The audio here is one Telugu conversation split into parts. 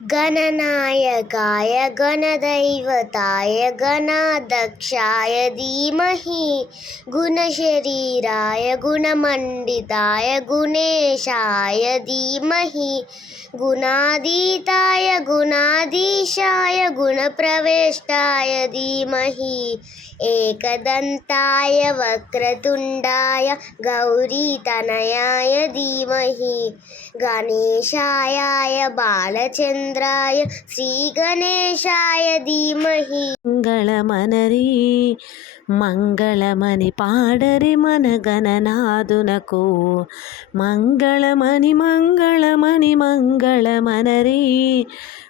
गणनायकाय गणदैवताय गणाध्यक्षाय धीमहि गुणशरीराय गुणमण्डिताय गुणेशाय धीमहि गुणातीताय गुणाधीशाय गुणप्रवेष्टाय धीमहि एकदन्ताय वक्रतुण्डाय गौरीतनयाय धीमहि गणेशाय चन्द्राय श्रीगणेशाय धीमहि मङ्गलमनरी మంగళమని పాడరి మన గణనాదునకు మంగళమని మంగళమని మంగళమనరి.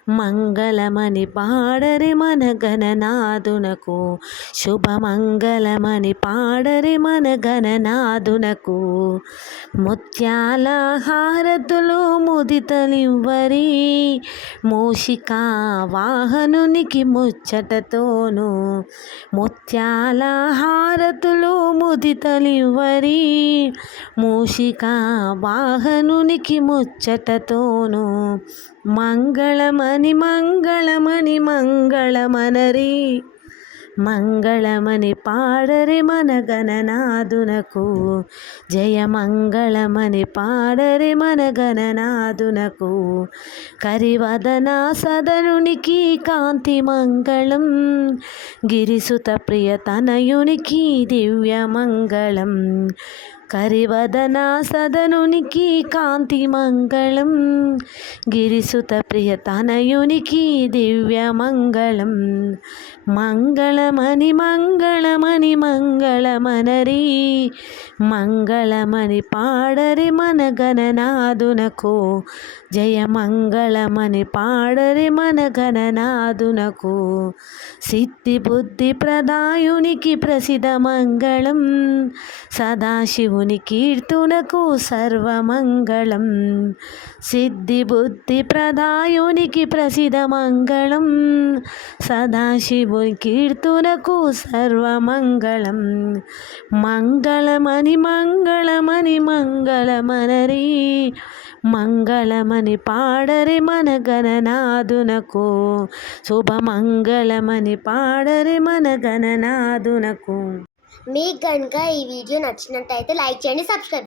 మంగళమని పాడరి మన గణనాదునకు శుభమంగళమని పాడరి మన గణనాదునకు ముత్యాల హారతులు ముదితలివ్వరి. మూషిక వాహనునికి ముచ్చటతోను. ముత్యాల హారతులు ముదితలివ్వరి. మూషిక వాహనునికి ముచ్చటతోను మంగళమని మంగళమని మంగళమనరి. మంగళమని పాడరి మన గణనాదునకు జయ మంగళమని పాడరి మన గణనాదునకు కరివదన సదనునికి కాంతి మంగళం. గిరిసుత ప్రియ తనయునికి దివ్య మంగళం కరివదనా సదనునికి కాంతి మంగళం గిరిసుత ప్రియ తనయునికి దివ్య మంగళం. మంగళమణి మంగళమణి మంగళమనరి మంగళమణి పాడరి మన గణనాదునకు జయ మంగళమణి పాడరి మన గణనాదునకు సిద్ధి బుద్ధి ప్రదాయునికి ప్రసిద్ధ మంగళం సదాశివు దేవుని కీర్తునకు సర్వమంగళం. సిద్ధి బుద్ధి ప్రదాయునికి ప్రసిద్ధ మంగళం సదాశివుని కీర్తునకు సర్వమంగళం. మంగళమని మంగళమని మంగళమనరి. మంగళమని పాడరి మన గణనాదునకు శుభమంగళమని పాడరి మన గణనాదునకు మీకు కనుక ఈ వీడియో నచ్చినట్టయితే లైక్ చేయండి సబ్స్క్రైబ్